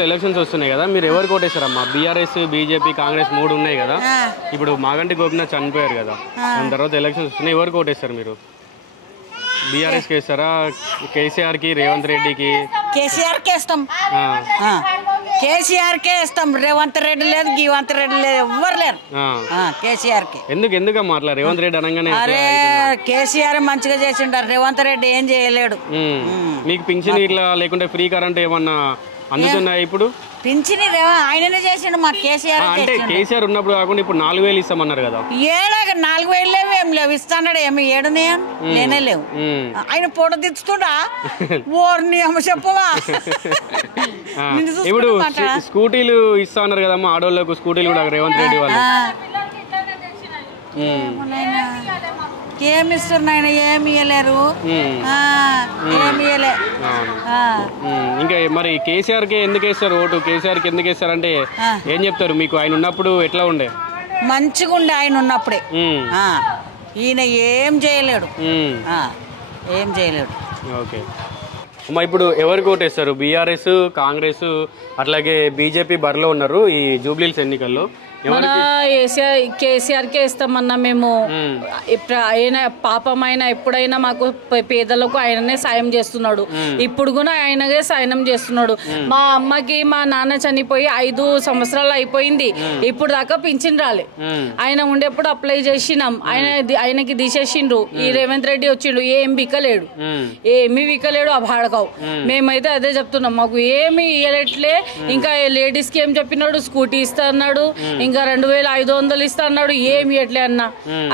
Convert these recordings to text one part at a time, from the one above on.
Elections వస్తున్నాయి కదా, మీరు ఎవరు కోటేశారమ్మా? బీఆర్ఎస్, బీజేపీ, కాంగ్రెస్ మూడు ఉన్నాయి కదా. ఇప్పుడు మాగంటి గోపీనాథ్ చనిపోయారు కదా, దాని తర్వాత ఎలక్షన్స్ వస్తున్నాయి, ఎవరు కోటేశారు మీరు? బీఆర్ఎస్ కి వేస్తారా, కేసీఆర్ కి, రేవంత్ రెడ్డికి? కేసీఆర్ కే ఇస్తాం, కేసీఆర్ కే ఇస్తాం. రేవంత్ రెడ్డి లేదు, గీవంత్ రెడ్డి లేదు, ఎవ్వరు లేరు. కేసీఆర్ కి ఎందుకమ్మా అట్లా? రేవంత్ రెడ్డి అనగానే అరే కేసీఆర్ మంచిగా చేసిండారు, రేవంత్ రెడ్డి ఏం చేయలేడు. మీకు పింఛన్ ఇట్లా లేకుంటే ఫ్రీ కరెంట్ ఏమన్నా అందుతున్నాయి? ఇప్పుడు పింఛని ఆయననే చేసిండు మా కేసీఆర్. అంటే కేసీఆర్ ఉన్నప్పుడు కాకుండా ఇప్పుడు 4000 ఇస్తామన్నారు కదా. ఏడాక 4000 లేవు, ఏం లేవు. ఇస్తాడు ఏమి ఏడునే నేనే లేవు. ఆయన పూట తెచ్చుతుండా ఓర్ని అమ్మ చెప్పవా. ఇప్పుడు స్కూటీలు ఇస్తా అన్నారు కదమ్మా ఆడోళ్ళకు, స్కూటీలు కూడా రేవంత్ రెడ్డి వాళ్ళు ఏమి ఇస్తున్నాయన, ఏమి ఇవ్వలేరు, ఏమి ఇవ్వలే. ఇంకా మరి కేసీఆర్ కి ఎందుకు వేస్తారు ఓటు? కేసీఆర్ కి ఎందుకు వేస్తారు అంటే ఏం చెప్తారు? మీకు ఆయన ఉన్నప్పుడు ఎట్లా ఉండే? మంచిగా ఉండే ఆయన ఉన్నప్పుడే. ఈయన ఏం చేయలేడు, ఏం చేయలేడు. ఓకే అమ్మా, ఇప్పుడు ఎవరికి ఓటేస్తారు? బీఆర్ఎస్, కాంగ్రెస్ అట్లాగే బీజేపీ బరిలో ఉన్నారు ఈ జూబ్లీహిల్స్ ఎన్నికల్లో. మన కేసీఆర్ కే ఇస్తామన్నా మేము. ఆయన పాపమైన ఎప్పుడైనా మాకు పేదలకు ఆయననే సాయం చేస్తున్నాడు, ఇప్పుడు కూడా ఆయనగే సాయం చేస్తున్నాడు. మా అమ్మకి మా నాన్న చనిపోయి 5 సంవత్సరాలు అయిపోయింది, ఇప్పుడు దాకా పింఛన్ రాలే. ఆయన ఉండేప్పుడు అప్లై చేసినాం, ఆయనకి తీసేసిండ్రు. ఈ రేవంత్ రెడ్డి వచ్చిండు, ఏం వికలేడు, ఏమి వికలేడు ఆ భాడకావు. మేమైతే అదే చెప్తున్నాం, మాకు ఏమి ఇవ్వట్లే. ఇంకా లేడీస్ కి ఏం చెప్పినాడు, స్కూటీ ఇస్తా అన్నాడు, ఇంకా 2500 ఇస్తా అన్నాడు, ఏమి ఇవ్వట్లే అన్న.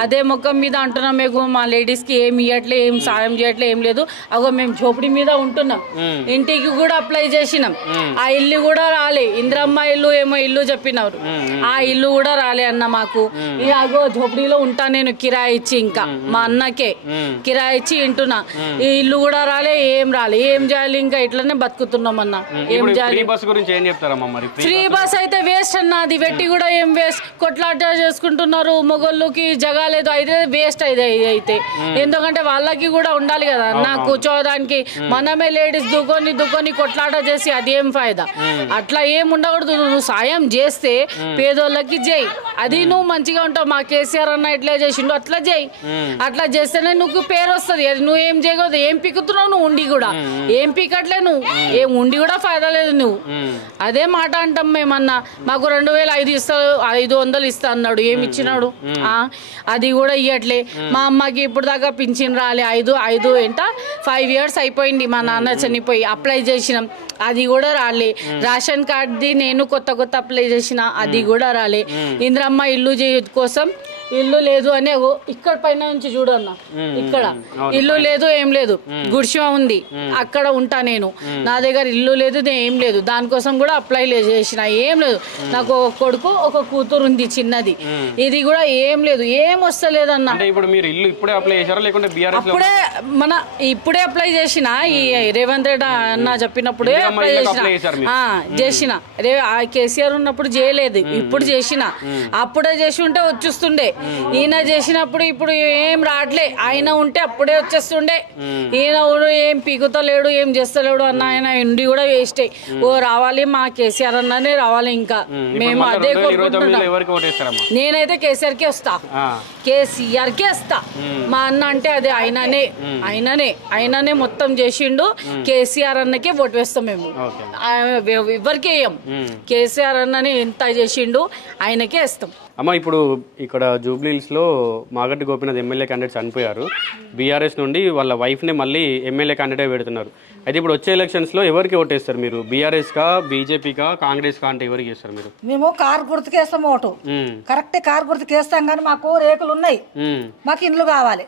అదే మొక్కం మీద అంటున్నాం, మేము మా లేడీస్ కి ఏమి ఇవ్వట్లే, ఏం సాయం చేయట్లే, ఏం లేదు. అగో మేము చోపడి మీద ఉంటున్నాం, ఇంటికి కూడా అప్లై చేసినాం, ఆ ఇల్లు కూడా రాలే. ఇంద్రమ్మ ఇల్లు ఏమో ఇల్లు చెప్పినారు, ఆ ఇల్లు కూడా రాలే అన్న మాకు. అగో చోపడిలో ఉంటా నేను కిరాయి ఇచ్చి, ఇంకా మా అన్నకే కిరాయి ఇచ్చి వింటున్నా, ఈ ఇల్లు కూడా రాలే, ఏం రాలే. ఏం చేయాలి, ఇంకా ఇట్లనే బతుకుతున్నాం అన్న. ఏం చేయాలి? ఫ్రీ బస్ అయితే వేస్ట్ అన్న, అది పెట్టి కూడా ఏం వేస్ట్. కొట్లాట చేసుకుంటున్నారు, మొగోళ్ళకి జగా లేదు, అయితే వేస్ట్ అయితే. ఎందుకంటే వాళ్ళకి కూడా ఉండాలి కదా అన్న కూర్చోడానికి. మనమే లేడీస్ దుకొని కొట్లాట చేసి అది ఏం ఫాయిదా? అట్లా ఏం ఉండకూడదు. నువ్వు సాయం చేస్తే పేదోళ్ళకి చేయి, అది నువ్వు మంచిగా ఉంటావు. మా కేసీఆర్ అన్న ఎట్లా చేసిండు అట్లా చేయి, అట్లా చేస్తేనే నువ్వు పేరు వస్తుంది. అది నువ్వు ఏం చేయకూడదు. ఏం పీకుతున్నావు నువ్వు? ఉండి కూడా ఏం పీకట్లే నువ్వు, ఏం ఉండి కూడా ఫాయిదా లేదు నువ్వు. అదే మాట అంటాం మేమన్నా. మాకు 2500 ఇస్తావు, 500 ఇస్తా అన్నాడు, ఏమి ఇచ్చినాడు? అది కూడా ఇవ్వట్లే. మా అమ్మకి ఇప్పుడు దాకా పింఛన్ రాలే. 5 years అయిపోయింది మా నాన్న చనిపోయి. అప్లై చేసినాం, అది కూడా రాలే. రేషన్ కార్డుది నేను కొత్త అప్లై చేసిన, అది కూడా రాలే. ఇంద్రమ్మ ఇల్లు కోసం ఇల్లు లేదు అని ఇక్కడ పైన నుంచి చూడన్నా, ఇక్కడ ఇల్లు లేదు, ఏం లేదు. గుడిసె ఉంది, అక్కడ ఉంటా నేను. నా దగ్గర ఇల్లు లేదు, ఏం లేదు. దానికోసం కూడా అప్లై చేసిన, ఏం లేదు. నాకు ఒక కొడుకు, ఒక కూతురు ఉంది చిన్నది, ఇది కూడా ఏం లేదు, ఏం వస్తలేదు అన్న. అప్పుడే ఇప్పుడే అప్లై చేసిన, ఈ రేవంత్ రెడ్డి అన్న చెప్పినప్పుడే అప్లై చేసిన. కేసీఆర్ ఉన్నప్పుడు చేయలేదు, ఇప్పుడు చేసిన. అప్పుడే చేసి ఉంటే వచ్చేస్తుండే. ఈయన చేసినప్పుడు ఇప్పుడు ఏం రావట్లే. ఆయన ఉంటే అప్పుడే వచ్చేస్తుండే. ఈయన ఏం పీకుతలేడు, ఏం చేస్తలేడు అన్న. ఆయన ఉండి కూడా వేస్టే. రావాలి మా కేసీఆర్ అన్ననే రావాలి. ఇంకా మేము అదే కోరుకుంటున్నాం. నేనైతే కేసీఆర్ కే వస్తా, కేసీఆర్ కే వస్తా. మా అన్న అంటే అదే, ఆయననే మొత్తం చేసిండు. కేసీఆర్ అన్నకే ఓటు వేస్తాం మేము, ఎవరికి వేయం. కేసీఆర్ అన్నని ఎంత చేసిండు, ఆయనకే వేస్తాం. అమ్మ, ఇప్పుడు ఇక్కడ జూబ్లీహిల్స్ లో మాగంటి గోపీనాథ్ ఎమ్మెల్యే క్యాండిడేట్ చనిపోయారు. బీఆర్ఎస్ నుండి వాళ్ళ వైఫ్ ని మళ్ళీ ఎమ్మెల్యే క్యాండిడేట్ పెడుతున్నారు. అయితే ఇప్పుడు వచ్చే ఎలక్షన్స్ లో ఎవరికి ఓటేస్తారు మీరు? బీఆర్ఎస్ కా, బీజేపీ కా, కాంగ్రెస్ కా? అంటే ఎవరికి వేస్తారు మీరు? మేము కారు గుర్తుకేస్తాం ఓటు. కరెక్ట్ కారు గుర్తుకేస్తాం, కానీ మాకు రేకులు ఉన్నాయి, మాకు ఇండ్లు కావాలి.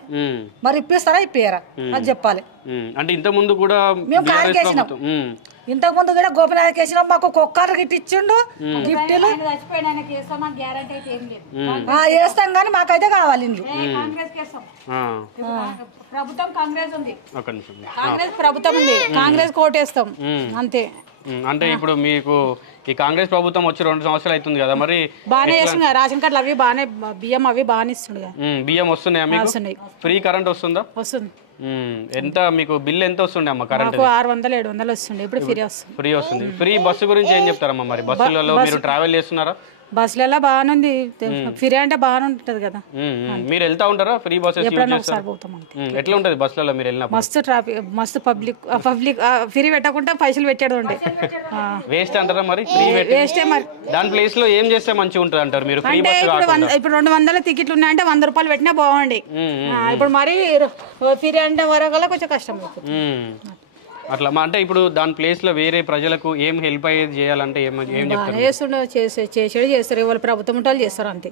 మరి ఇప్పిస్తారా, ఇప్పారా అది చెప్పాలి. అంటే ఇంత ముందు కూడా ఇంతకు ముందు కూడా గోపినాథ్ కేసినాం, మాకు కుక్కర్ గిట్ ఇచ్చిండు, గిఫ్ట్లు వేస్తాం, కానీ మాకైతే కావాలి ఇండ్లు. ప్రభుత్వం కాంగ్రెస్ ఉంది, కాంగ్రెస్ ప్రభుత్వం ఉంది, కాంగ్రెస్ కోటేస్తాం అంతే. అంటే ఇప్పుడు మీకు ఈ కాంగ్రెస్ ప్రభుత్వం వచ్చి 2 సంవత్సరాలు అవుతుంది కదా, మరి బాగానే చేస్తుంది. రేషన్ కార్డులు అవి బాగానే, బియ్యం అవి బాగానే ఇస్తుండే. బియ్యం వస్తున్నాయా మీకు? ఫ్రీ కరెంట్ వస్తుందా? వస్తుంది. ఎంత మీకు బిల్ ఎంత వస్తుండే అమ్మ కరెంట్? మాకు 600-700 వస్తుండే, ఇప్పుడు ఫ్రీ వస్తుంది. ఫ్రీ వస్తుంది. ఫ్రీ బస్సు గురించి ఏం చెప్తారమ్మా? మరి బస్సులలో మీరు ట్రావెల్ చేస్తున్నారా? బస్సులలో బాగానే ఉంది, ఫ్రీ అంటే బాగానే ఉంటుంది కదా. మీరు వెళ్తా ఉంటారా ఫ్రీ బస్సెస్? ఎప్పుడైనా ఒకసారి పోతాం అంతే. ఎట్లా ఉంటుంది బస్సులలో మీరు వెళ్ళినప్పుడు? మస్తు ట్రాఫిక్, మస్తు పబ్లిక్ ఫ్రీ పెట్టకుండా పైసలు పెట్టేది ఉండే. వేస్ట్ అంటారా మరి? ఫ్రీ వేస్టే మరి. దాని ప్లేస్ లో ఏం చేస్తే మంచిగా ఉంటుంది అంటారు మీరు? ఫ్రీ అంటే బస్సు ఇప్పుడు 200 టికెట్లు ఉన్నాయంటే 100 రూపాయలు పెట్టినా బాగుండి. ఇప్పుడు మరి ఫ్రీ అంటే వరకు కొంచెం కష్టం అవుతుంది. అట్లా అంటే ఇప్పుడు దాని ప్లేస్ లో వేరే ప్రజలకు ఏం హెల్ప్ అయ్యేది చేయాలంటే ఏం చెప్తారు? చేస్తుండే, చేసేది చేస్తారు, ఎవరు ప్రభుత్వం ఉంటారు చేస్తారు అంతే.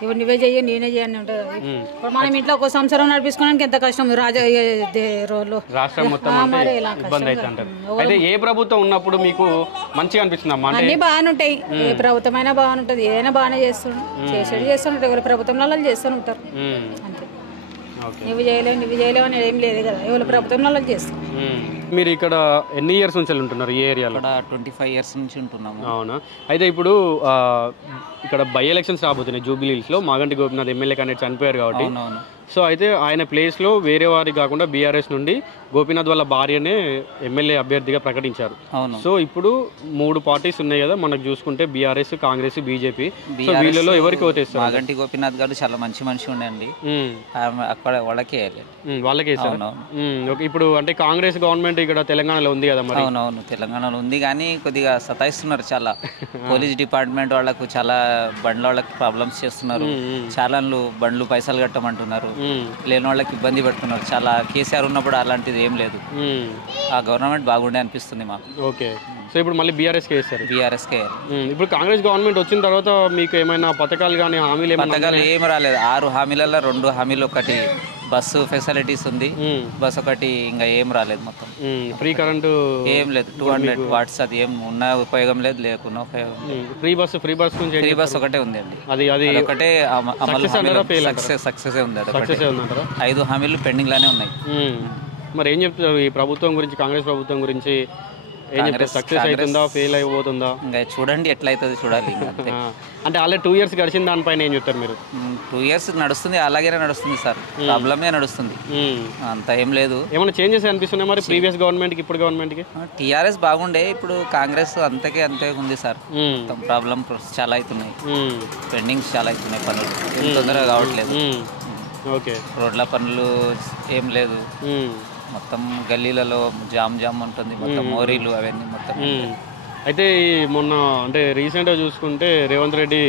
ఇప్పుడు నువ్వే చెయ్యి నేనే చేయని ఉంటారు. ఇప్పుడు మనం ఇంట్లో ఒక సంవత్సరం నడిపించుకోవడానికి ఎంత కష్టం రాష్ట్రం మొత్తం ఇబ్బంది అయితే అంటారు. అయితే ఏ ప్రభుత్వం ఉన్నప్పుడు మీకు మంచిగా అనిపిస్తుంది అమ్మా? అన్ని బాగానే ఉంటాయి, ఏ ప్రభుత్వం అయినా బాగానే ఉంటుంది, ఏదైనా బాగానే చేసేది చేస్తుంటారు, ఎవరు ప్రభుత్వంలో చేస్తూ ఉంటారు అంతే. నువ్వు చేయలేవు అని ఏం లేదు కదా, ఎవరు ప్రభుత్వంలో చేస్తాం. మీరు ఇక్కడ ఎన్ని ఇయర్స్ నుంచి ఉంటున్నారు ఈ ఏరియాలో? 25 ఇయర్స్ నుంచి ఉంటున్నాము. అవునా? అయితే ఇప్పుడు ఇక్కడ బై ఎలక్షన్స్ రాబోతున్నాయి జూబ్లీహిల్స్ లో. మాగంటి గోపినాథ్ ఎమ్మెల్యే క్యాండిడేట్ చనిపోయారు కాబట్టి, సో అయితే ఆయన ప్లేస్ లో వేరే వారి కాకుండా బీఆర్ఎస్ నుండి గోపీనాథ్ వాళ్ళ భార్యనే ఎమ్మెల్యే అభ్యర్థిగా ప్రకటించారు. సో ఇప్పుడు 3 పార్టీస్ ఉన్నాయి కదా మనకు చూసుకుంటే, బీఆర్ఎస్, కాంగ్రెస్, బీజేపీ. సో వీళ్ళలో ఎవరికి ఓటేస్తారు? మాగంటి గోపీనాథ్ గారు చాలా మంచి మనిషి ఉండండి, అక్కడ వాళ్ళకే వేస్తారు. ఇప్పుడు అంటే కాంగ్రెస్ గవర్నమెంట్ ఇక్కడ తెలంగాణలో ఉంది కదా మరి? అవునవును, తెలంగాణలో ఉంది కానీ కొద్దిగా సతాయిస్తున్నారు చాలా. పోలీస్ డిపార్ట్మెంట్ వాళ్ళకు చాలా బండ్ల వాళ్ళకి ప్రాబ్లమ్స్ చేస్తున్నారు, చాలా బండ్లు పైసలు కట్టమంటున్నారు, లేని వాళ్ళకి ఇబ్బంది పెడుతున్నారు చాలా. కేసీఆర్ ఉన్నప్పుడు అలాంటిది ఏం లేదు, ఆ గవర్నమెంట్ బాగుండే అనిపిస్తుంది మాకు. ఓకే, సో ఇప్పుడు మళ్ళీ బీఆర్ఎస్కే వేస్తారు? బీఆర్ఎస్కే. ఇప్పుడు కాంగ్రెస్ గవర్నమెంట్ వచ్చిన తర్వాత మీకు ఏమైనా పథకాలు కానీ హామీలు? పథకాలు ఏమి రాలేదు. 6 హామీలలో 2 హామీలు, ఒకటి బస్సు ఫెసిలిటీస్ ఉంది, బస్ ఒకటి, ఇంకా ఏం రాలేదు. మొత్తం ఫ్రీ కరెంటు ఏం లేదు. 200 వాట్స్, అది ఏం ఉన్న ఉపయోగం లేదు, లేకున్నా ఉపయోగం. ఫ్రీ బస్ ఫ్రీ బస్ ఒకటే ఉంది అండి, అది ఒకటే సక్సెస్ ఉంది. అది 5 హామీలు పెండింగ్ లానే ఉన్నాయి. మరి ఏం చెప్తారు ఈ ప్రభుత్వం గురించి, కాంగ్రెస్ ప్రభుత్వం గురించి? సక్సెస్ అవుతుందా, ఫెయిల్ అయిపోతుందా? ఇంకా చూడండి ఎట్లా అవుతుంది చూడాలి. అంటే ఆల్రెడీ 2 ఇయర్స్ గడిచిన దానిపైన ఏం చెప్తారు మీరు? 2 ఇయర్స్ నడుస్తుంది, అలాగే నడుస్తుంది సార్, ప్రాబ్లమే నడుస్తుంది, అంత ఏం లేదు. ఏమైనా చేంజెస్ అనిపిస్తున్నాయి మరి ప్రీవియస్ గవర్నమెంట్కి ఇప్పుడు గవర్నమెంట్కి? టీఆర్ఎస్ బాగుండే, ఇప్పుడు కాంగ్రెస్ అంతే ఉంది సార్. ప్రాబ్లం చాలా అవుతున్నాయి, పెండింగ్స్ చాలా అవుతున్నాయి, పనులు తొందరగా కావట్లేదు. ఓకే, రోడ్ల పనులు ఏం లేదు, మొత్తం గల్లీలలో జామ్ ఉంటుంది, మొత్తం మోరీలు అవన్నీ మొత్తం. అయితే మొన్న అంటే రీసెంట్గా చూసుకుంటే రేవంత్ రెడ్డి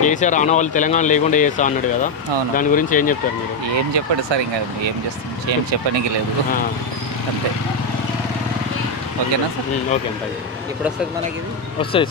కేసీఆర్ ఆనవాళ్ళు తెలంగాణ లేకుండా చేస్తా అన్నాడు కదా, దాని గురించి ఏం చెప్తారు మీరు? ఏం చెప్పండి సార్, ఇంకా ఏం చేస్తాం, ఏం చెప్పడానికి లేదు అంతే. ఓకేనా సార్? ఓకే, ఎప్పుడు వస్తుంది మనకి? ఇది వస్తుంది సార్.